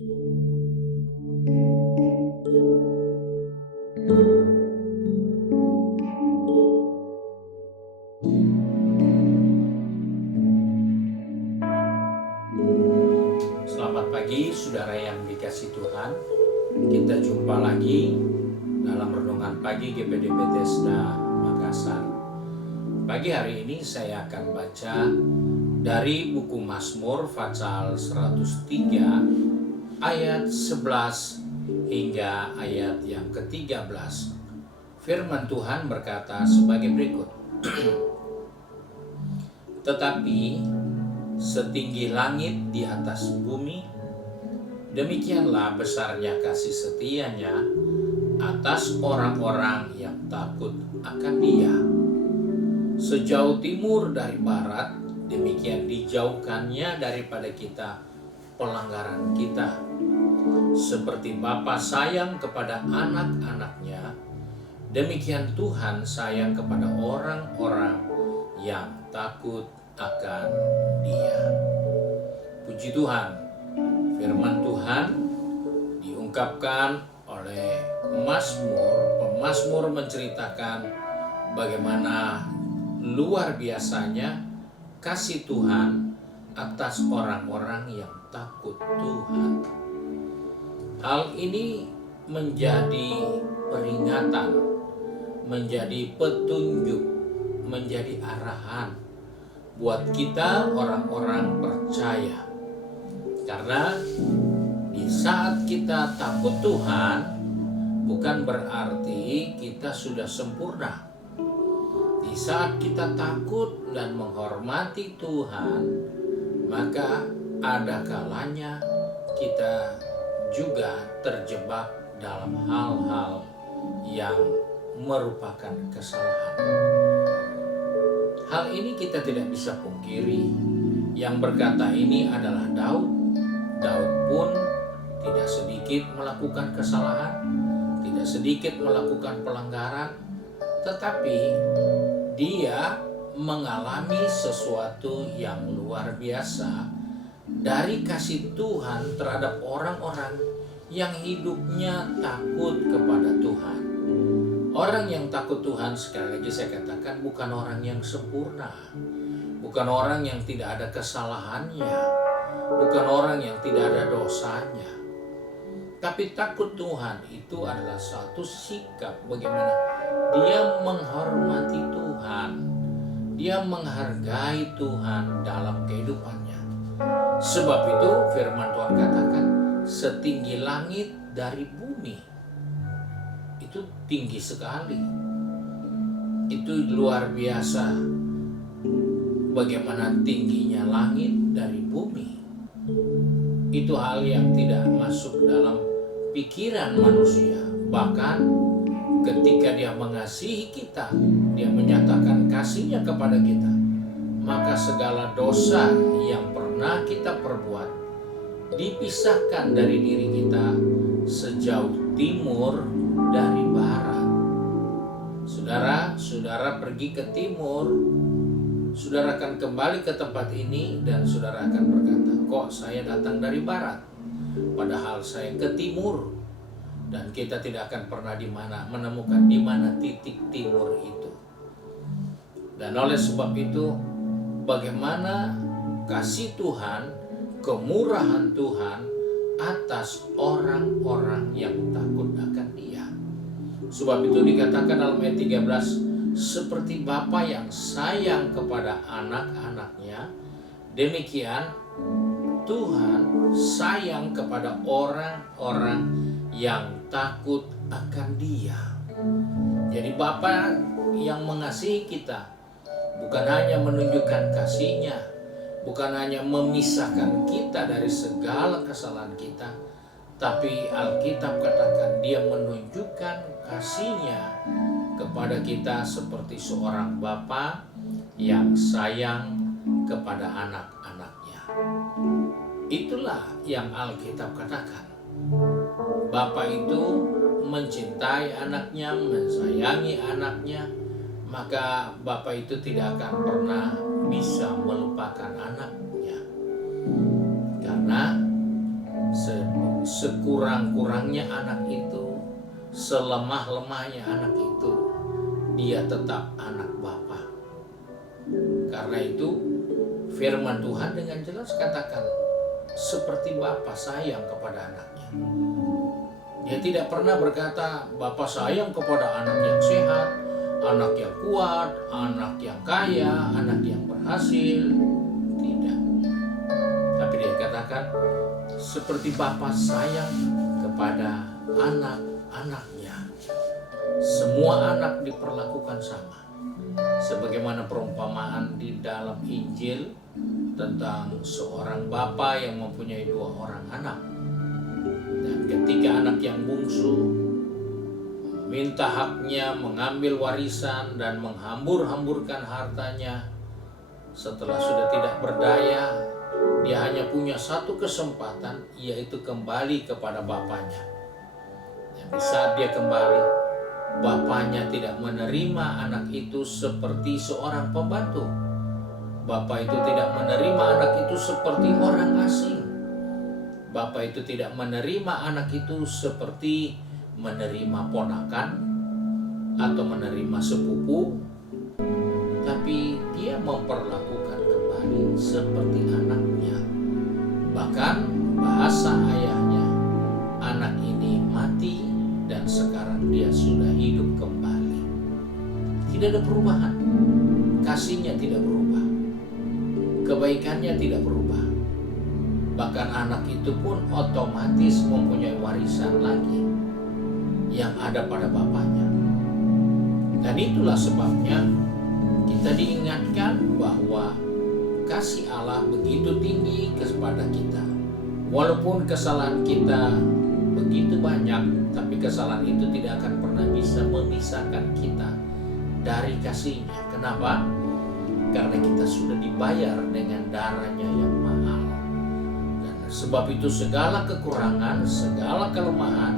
Selamat pagi saudara yang dikasihi Tuhan. Kita jumpa lagi dalam renungan pagi GPD Bethesda Makassar. Pagi hari ini saya akan baca dari buku Mazmur pasal 103 ayat 11 hingga ayat yang ke-13. Firman Tuhan berkata sebagai berikut. Tetapi setinggi langit di atas bumi, demikianlah besarnya kasih setianya atas orang-orang yang takut akan Dia. Sejauh timur dari barat, demikian dijauhkannya daripada kita pelanggaran kita. Seperti Bapa sayang kepada anak-anaknya, demikian Tuhan sayang kepada orang-orang yang takut akan Dia. Puji Tuhan, firman Tuhan diungkapkan oleh pemazmur menceritakan bagaimana luar biasanya kasih Tuhan atas orang-orang yang takut Tuhan. Hal ini menjadi peringatan, menjadi petunjuk, menjadi arahan buat kita orang-orang percaya. Karena di saat kita takut Tuhan, bukan berarti kita sudah sempurna. Di saat kita takut dan menghormati Tuhan, maka ada kalanya kita juga terjebak dalam hal-hal yang merupakan kesalahan. Hal ini kita tidak bisa pungkiri. Yang berkata ini adalah Daud. Daud pun tidak sedikit melakukan kesalahan, tidak sedikit melakukan pelanggaran, tetapi dia mengalami sesuatu yang luar biasa dari kasih Tuhan terhadap orang-orang yang hidupnya takut kepada Tuhan. Orang yang takut Tuhan, sekali lagi saya katakan, bukan orang yang sempurna, bukan orang yang tidak ada kesalahannya, bukan orang yang tidak ada dosanya. Tapi takut Tuhan itu adalah satu sikap bagaimana dia menghormati Tuhan, dia menghargai Tuhan dalam kehidupannya. Sebab itu firman Tuhan katakan, setinggi langit dari bumi. Itu tinggi sekali. Itu luar biasa bagaimana tingginya langit dari bumi. Itu hal yang tidak masuk dalam pikiran manusia. Bahkan ketika Dia mengasihi kita, Dia menyatakan kasih-Nya kepada kita, maka segala dosa yang pernah kita perbuat dipisahkan dari diri kita sejauh timur dari barat. Saudara pergi ke timur, saudara akan kembali ke tempat ini dan saudara akan berkata, kok saya datang dari barat, padahal saya ke timur. Dan kita tidak akan pernah menemukan di mana titik timur itu. Dan oleh sebab itu, bagaimana kasih Tuhan, kemurahan Tuhan atas orang-orang yang takut akan Dia. Sebab itu dikatakan dalam ayat 13, seperti Bapa yang sayang kepada anak-anaknya, demikian Tuhan sayang kepada orang-orang yang takut akan Dia. Jadi Bapa yang mengasihi kita bukan hanya menunjukkan kasih-Nya, bukan hanya memisahkan kita dari segala kesalahan kita, tapi Alkitab katakan Dia menunjukkan kasih-Nya kepada kita seperti seorang bapa yang sayang kepada anak-anaknya. Itulah yang Alkitab katakan. Bapa itu mencintai anaknya, mensayangi anaknya, maka bapa itu tidak akan pernah bisa melupakan anaknya. Karena sekurang-kurangnya anak itu, selemah-lemahnya anak itu, dia tetap anak Bapa. Karena itu firman Tuhan dengan jelas katakan, seperti Bapa sayang kepada anaknya. Dia tidak pernah berkata Bapa sayang kepada anak yang sehat, anak yang kuat, anak yang kaya, anak yang berhasil. Tidak. Tapi dia katakan seperti Bapa sayang kepada anak-anaknya. Semua anak diperlakukan sama. Sebagaimana perumpamaan di dalam Injil tentang seorang bapa yang mempunyai 2 orang anak. Dan ketika anak yang bungsu minta haknya mengambil warisan dan menghambur-hamburkan hartanya, setelah sudah tidak berdaya, dia hanya punya satu kesempatan, yaitu kembali kepada bapaknya. Dan di saat dia kembali, bapaknya tidak menerima anak itu seperti seorang pembantu. Bapak itu tidak menerima anak itu seperti orang asing. Bapak itu tidak menerima anak itu seperti menerima ponakan atau menerima sepupu, tapi dia memperlakukan kembali seperti anaknya. Bahkan bahasa ayahnya, anak ini mati dan sekarang dia sudah hidup kembali. Tidak ada perubahan. Kasihnya tidak berubah. Kebaikannya tidak berubah. Bahkan anak itu pun otomatis mempunyai warisan lagi yang ada pada bapaknya. Dan itulah sebabnya kita diingatkan bahwa kasih Allah begitu tinggi kepada kita. Walaupun kesalahan kita begitu banyak, tapi kesalahan itu tidak akan pernah bisa memisahkan kita dari kasih-Nya. Kenapa? Karena kita sudah dibayar dengan darah-Nya yang mahal. Dan sebab itu segala kekurangan, segala kelemahan,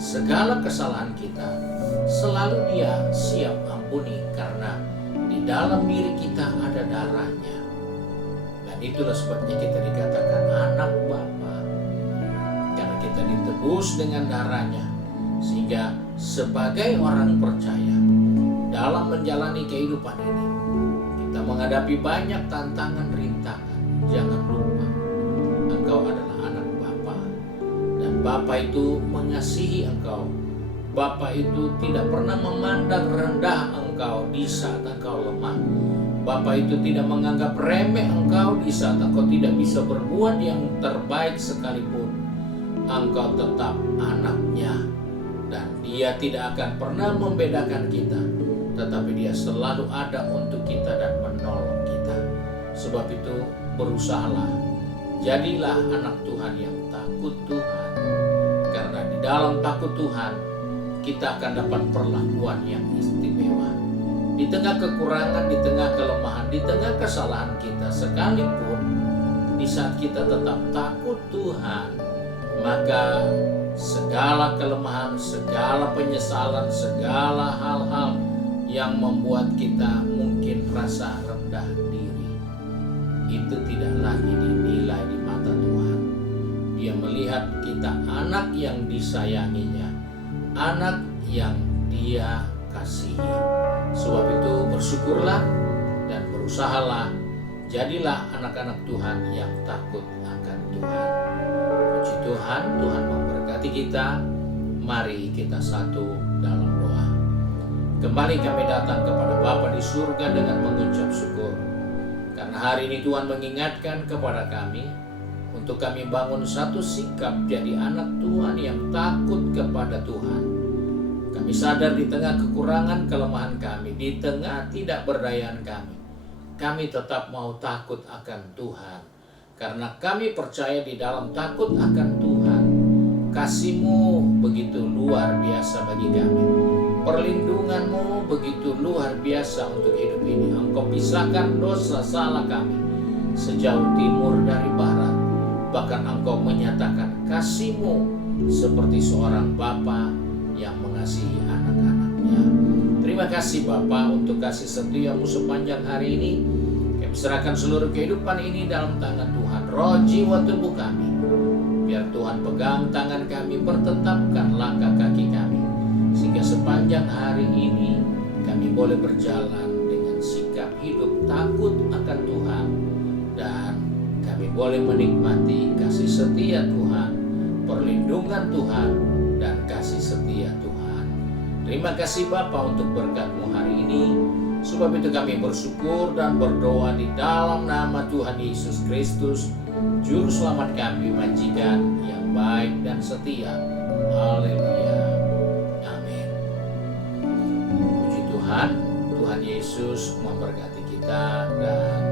segala kesalahan kita selalu Dia siap ampuni, karena di dalam diri kita ada darah-Nya. Dan itulah sebabnya kita dikatakan anak Bapa, karena kita ditebus dengan darah-Nya. Sehingga sebagai orang percaya dalam menjalani kehidupan ini, kita menghadapi banyak tantangan rintangan. Jangan lupa, engkau adalah anak Bapa, dan Bapa itu mengasihi engkau. Bapa itu tidak pernah memandang rendah engkau di saat engkau lemah. Bapa itu tidak menganggap remeh engkau di saat engkau tidak bisa berbuat yang terbaik sekalipun. Engkau tetap anaknya, dan Dia tidak akan pernah membedakan kita, tetapi Dia selalu ada untuk kita dan menolong kita. Sebab itu berusahalah, jadilah anak Tuhan yang takut Tuhan. Karena di dalam takut Tuhan, kita akan dapat perlakuan yang istimewa. Di tengah kekurangan, di tengah kelemahan, di tengah kesalahan kita sekalipun, di saat kita tetap takut Tuhan, maka segala kelemahan, segala penyesalan, segala hal-hal yang membuat kita mungkin rasa rendah diri, itu tidak lagi dinilai di mata Tuhan. Dia melihat kita anak yang disayanginya, anak yang Dia kasihi. Sebab itu bersyukurlah dan berusahalah, jadilah anak-anak Tuhan yang takut akan Tuhan. Puji Tuhan, Tuhan memberkati kita. Mari kita satu dalam doa. Kembali kami datang kepada Bapa di surga dengan mengucap syukur, karena hari ini Tuhan mengingatkan kepada kami untuk kami bangun satu sikap jadi anak Tuhan yang takut kepada Tuhan. Kami sadar di tengah kekurangan kelemahan kami, di tengah tidak berdayaan kami tetap mau takut akan Tuhan. Karena kami percaya di dalam takut akan Tuhan, kasih-Mu begitu luar biasa bagi kami. Perlindungan-Mu begitu luar biasa untuk hidup ini. Engkau pisahkan dosa salah kami sejauh timur dari barat. Bahkan Engkau menyatakan kasih-Mu seperti seorang Bapa yang mengasihi anak-anaknya. Terima kasih Bapa untuk kasih setia-Mu sepanjang hari ini. Kami serahkan seluruh kehidupan ini dalam tangan Tuhan. Roh, jiwa, tubuh kami, Biar Tuhan pegang tangan kami, pertetapkan langkah kaki kami, sehingga sepanjang hari ini kami boleh berjalan dengan sikap hidup takut akan Tuhan, dan kami boleh menikmati kasih setia Tuhan, perlindungan Tuhan, dan kasih setia Tuhan. Terima kasih Bapa untuk berkat-Mu hari ini. Sebab itu kami bersyukur dan berdoa di dalam nama Tuhan Yesus Kristus, Juru Selamat kami, Majikan yang baik dan setia. Haleluya. Amin. Puji Tuhan, Tuhan Yesus memberkati kita dan